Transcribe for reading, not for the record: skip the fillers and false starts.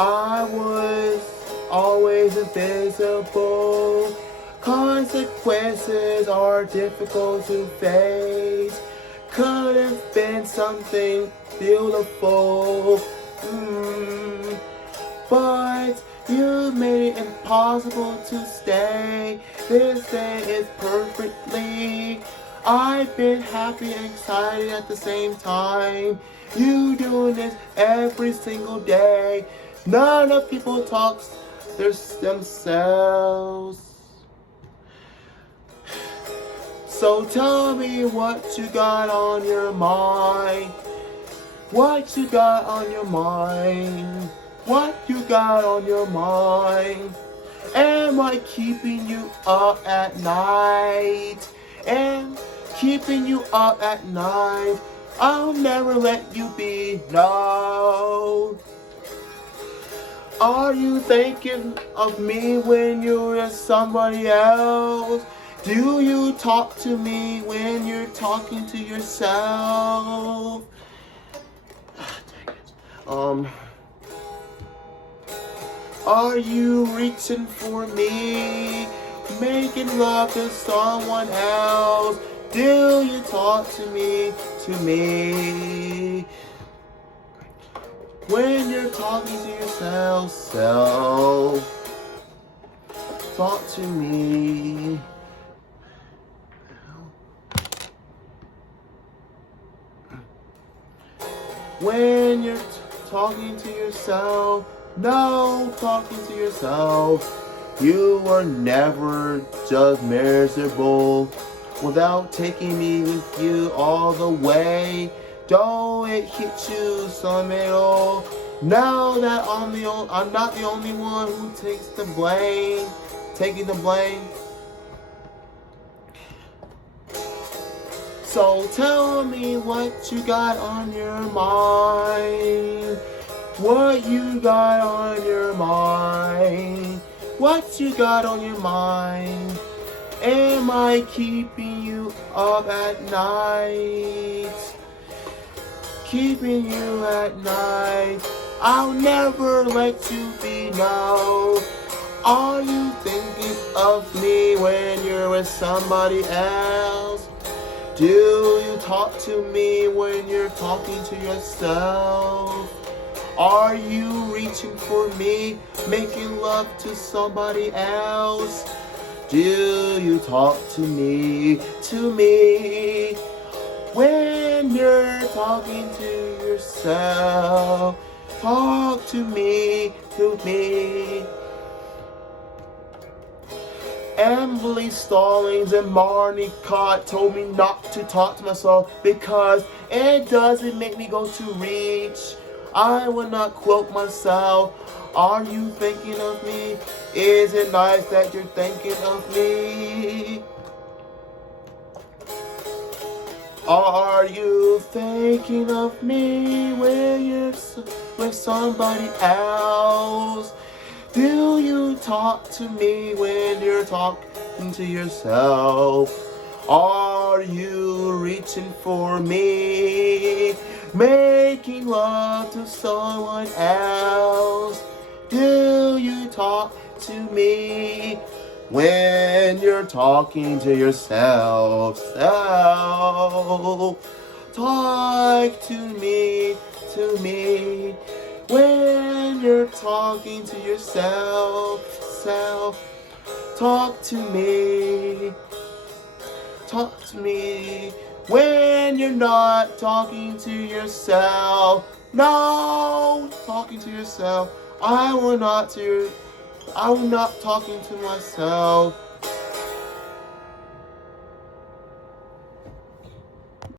I was always invisible. Consequences are difficult to face. Could have been something beautiful. But you made it impossible to stay. This day is perfectly. I've been happy and excited at the same time. You doing this every single day. None of people talk themselves. So tell me what you got on your mind. What you got on your mind? What you got on your mind? Am I keeping you up at night? Am keeping you up at night? I'll never let you be, no. Are you thinking of me when you're with somebody else? Do you talk to me when you're talking to yourself? Dang it. Are you reaching for me, making love to someone else? Do you talk to me, when you're talking to yourself, talk to me. When you're talking to yourself, no talking to yourself. You were never just miserable without taking me with you all the way. Don't it hit you some at all? Now that I'm not the only one who takes the blame, taking the blame. So tell me what you got on your mind. What you got on your mind? What you got on your mind? Am I keeping you up at night? Keeping you at night. I'll never let you be, no. Are you thinking of me when you're with somebody else? Do you talk to me when you're talking to yourself? Are you reaching for me, making love to somebody else? Do you talk to me, when you're talking to yourself? Talk to me. Emily Stallings and Marnie Cott told me not to talk to myself because it doesn't make me go to reach. I will not quote myself. Are you thinking of me? Is it nice that you're thinking of me? Are you thinking of me when you're with somebody else? Do you talk to me when you're talking to yourself? Are you reaching for me, making love to someone else? Do you talk to me when you're talking to yourself? Talk to me, when you're talking to yourself. Talk to me when you're not talking to yourself. No, talking to yourself. I will not talking to myself.